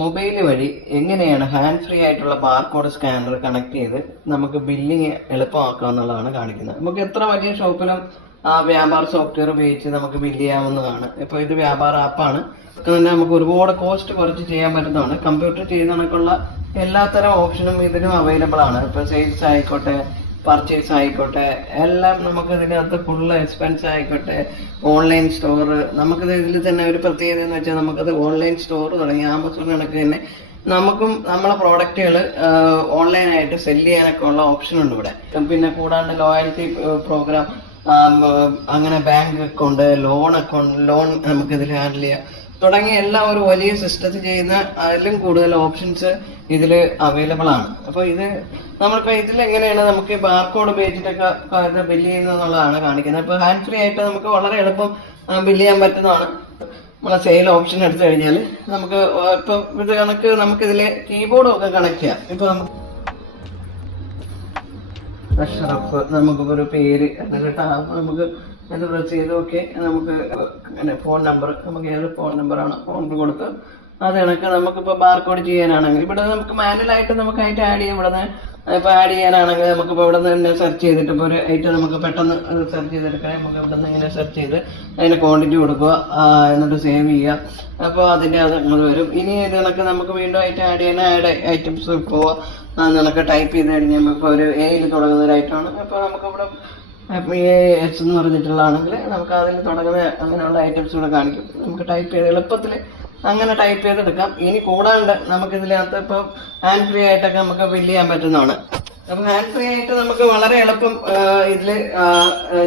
Mobile വഴി എങ്ങനെയാണ് hand free ആയിട്ടുള്ള ബാർകോഡ് സ്കാനർ കണക്ട് ചെയ്ത് നമുക്ക് ബില്ലിങ് എളുപ്പമാക്കുക എന്നുള്ളതാണ് കാണിക്കുന്നത്. നമുക്ക് എത്ര വലിയ ഷോപ്പിലും വ്യാപാര സോഫ്റ്റ്വെയർ ഉപയോഗിച്ച് നമുക്ക് ബില്ല് ചെയ്യാവുന്നതാണ്. ഇപ്പോൾ ഇത് വ്യാപാര ആപ്പാണ്. തന്നെ നമുക്ക് ഒരുപാട് കോസ്റ്റ് കുറച്ച് ചെയ്യാൻ പറ്റുന്നതാണ്. കമ്പ്യൂട്ടർ ചെയ്യുന്ന കണക്കുള്ള എല്ലാത്തരം ഓപ്ഷനും ഇതിനും അവൈലബിൾ ആണ്. ഇപ്പോൾ സെയിൽസ് ആയിക്കോട്ടെ, പർച്ചേസ് ആയിക്കോട്ടെ, എല്ലാം നമുക്ക് ഇതിനകത്ത് ഫുള്ള് എക്സ്പെൻസ് ആയിക്കോട്ടെ, ഓൺലൈൻ സ്റ്റോർ, നമുക്കിത് ഇതിൽ തന്നെ ഒരു പ്രത്യേകത എന്ന് വെച്ചാൽ നമുക്കത് ഓൺലൈൻ സ്റ്റോർ തുടങ്ങി ആമസോൺ കണക്ക് തന്നെ നമുക്കും നമ്മളെ പ്രോഡക്റ്റുകൾ ഓൺലൈനായിട്ട് സെല് ചെയ്യാനൊക്കെ ഉള്ള ഓപ്ഷൻ ഉണ്ട് ഇവിടെ. പിന്നെ കൂടാണ്ട് ലോയൽറ്റി പ്രോഗ്രാം, അങ്ങനെ ബാങ്ക് അക്കൗണ്ട്, ലോൺ നമുക്കിതിൽ ഹാൻഡിൽ ചെയ്യാം തുടങ്ങിയ എല്ലാം ഒരു വലിയ സിസ്റ്റത്തിൽ ചെയ്യുന്ന അതിലും കൂടുതൽ ഓപ്ഷൻസ് ഇതിൽ അവൈലബിൾ ആണ്. അപ്പോൾ ഇത് നമ്മളിപ്പോൾ ഇതിൽ എങ്ങനെയാണ് നമുക്ക് ബാർകോഡ് ഉപയോഗിച്ചിട്ടൊക്കെ ഇത് ബില്ല് ചെയ്യുന്നതെന്നുള്ളതാണ് കാണിക്കുന്നത്. ഇപ്പോൾ ഹാൻഡ് ഫ്രീ ആയിട്ട് നമുക്ക് വളരെ എളുപ്പം ബില്ല് ചെയ്യാൻ പറ്റുന്നതാണ്. നമ്മളെ സെയിൽ ഓപ്ഷൻ എടുത്തു കഴിഞ്ഞാൽ നമുക്ക് ഇപ്പം ഇത് കണക്ക് നമുക്കിതിൽ കീബോർഡും ഒക്കെ കണക്ട് ചെയ്യാം. ഇപ്പോൾ നമുക്ക് ഷറഫ്, നമുക്കിപ്പോൾ ഒരു പേര് എന്നിട്ട് നമുക്ക് അത് പ്രസ് ചെയ്ത് ഓക്കെ, നമുക്ക് ഫോൺ നമ്പർ, നമുക്ക് ഏത് ഫോൺ നമ്പറാണ് ഫോണിൽ കൊടുത്ത് അത് കണക്ക് നമുക്കിപ്പോൾ ബാർകോഡ് ചെയ്യാനാണെങ്കിൽ ഇവിടെ നമുക്ക് മാനുവലായിട്ട് നമുക്ക് അതിൻ്റെ ആഡ് ചെയ്യാം. ഇവിടെ നിന്ന് ഇപ്പോൾ ആഡ് ചെയ്യാനാണെങ്കിൽ നമുക്കിപ്പോൾ ഇവിടെ നിന്ന് തന്നെ സെർച്ച് ചെയ്തിട്ട് ഇപ്പോൾ ഒരു ഐറ്റം നമുക്ക് പെട്ടെന്ന് സെർച്ച് ചെയ്തെടുക്കാം. നമുക്ക് ഇവിടെ നിന്ന് ഇങ്ങനെ സെർച്ച് ചെയ്ത് അതിന് ക്വാണ്ടിറ്റി കൊടുക്കുക, എന്നിട്ട് സേവ് ചെയ്യുക. അപ്പോൾ അതിൻ്റെ അത് ഇങ്ങോട്ട് വരും. ഇനി ഇത് കണക്ക് നമുക്ക് വീണ്ടും ആയിട്ട് ആഡ് ചെയ്യുന്ന ഐറ്റംസ് പോവുക, നമുക്ക് ടൈപ്പ് ചെയ്ത് കഴിഞ്ഞാൽ ഇപ്പോൾ ഒരു എയിൽ തുടങ്ങുന്ന ഒരു ഐറ്റമാണ്. അപ്പോൾ നമുക്കിവിടെ എസ് എന്ന് പറഞ്ഞിട്ടുള്ളതാണെങ്കിൽ നമുക്ക് അതിൽ തുടങ്ങുന്ന അങ്ങനെയുള്ള ഐറ്റംസ് കൂടെ കാണിക്കും. നമുക്ക് ടൈപ്പ് ചെയ്ത് എളുപ്പത്തിൽ അങ്ങനെ ടൈപ്പ് ചെയ്തെടുക്കാം. ഇനി കൂടാണ്ട് നമുക്കിതിനകത്ത് ഇപ്പോൾ ഹാൻഡ് ഫ്രീ ആയിട്ടൊക്കെ നമുക്ക് ബില്ല് ചെയ്യാൻ പറ്റുന്നതാണ്. അപ്പോൾ ഹാൻഡ് ഫ്രീ ആയിട്ട് നമുക്ക് വളരെ എളുപ്പം ഇതിൽ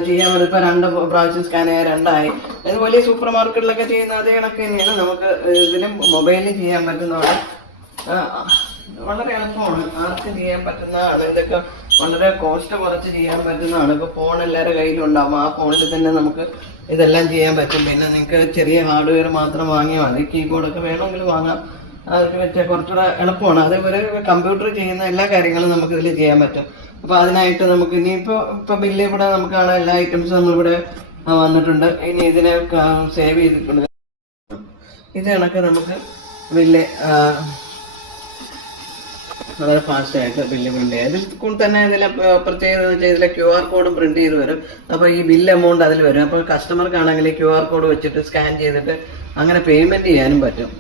ചെയ്യാൻ പറ്റും. ഇപ്പോൾ 2 പ്രാവശ്യം സ്കാൻ ചെയ്യാൻ 2 ഇത് വലിയ സൂപ്പർ മാർക്കറ്റിലൊക്കെ ചെയ്യുന്ന അതേ കണക്ക് തന്നെയാണ് നമുക്ക് ഇതിലും മൊബൈലിൽ ചെയ്യാൻ പറ്റുന്നതാണ്. വളരെ എളുപ്പമാണ്, ആർക്കും ചെയ്യാൻ പറ്റുന്നതാണ്. ഇതൊക്കെ വളരെ കോസ്റ്റ് കുറച്ച് ചെയ്യാൻ പറ്റുന്നതാണ്. ഇപ്പോൾ ഫോൺ എല്ലാവരുടെ കയ്യിലുണ്ടാവും, ആ ഫോണിൽ തന്നെ നമുക്ക് ഇതെല്ലാം ചെയ്യാൻ പറ്റും. പിന്നെ നിങ്ങൾക്ക് ചെറിയ ഹാർഡ്വെയർ മാത്രം വാങ്ങിയാൽ മതി. കീബോർഡൊക്കെ വേണമെങ്കിൽ വാങ്ങാം, അത് വെച്ചാൽ കുറച്ചുകൂടെ എളുപ്പമാണ്. അതേപോലെ കമ്പ്യൂട്ടർ ചെയ്യുന്ന എല്ലാ കാര്യങ്ങളും നമുക്ക് ഇതിൽ ചെയ്യാൻ പറ്റും. അപ്പോൾ അതിനായിട്ട് നമുക്ക് ഇപ്പോൾ ബില്ല് ഇവിടെ നമുക്ക് കാണാം, എല്ലാ ഐറ്റംസും നമ്മളിവിടെ വന്നിട്ടുണ്ട്. ഇനി ഇതിനെ സേവ് ചെയ്തിട്ടുണ്ട്. ഇത് കണക്ക് നമുക്ക് ബില്ല് വളരെ ഫാസ്റ്റ് ആയിട്ട് ബില്ല് പ്രിന്റ് ചെയ്യാം. ഇതിൽ തന്നെ ഇതിലെ പ്രത്യേകത വെച്ചാൽ ഇതിലെ QR കോഡും പ്രിന്റ് ചെയ്ത് വരും. അപ്പോൾ ഈ ബില്ല് എമൗണ്ട് അതിൽ വരും. അപ്പോൾ കസ്റ്റമർക്കാണെങ്കിൽ QR കോഡ് വെച്ചിട്ട് സ്കാൻ ചെയ്തിട്ട് അങ്ങനെ പേയ്മെന്റ് ചെയ്യാനും പറ്റും.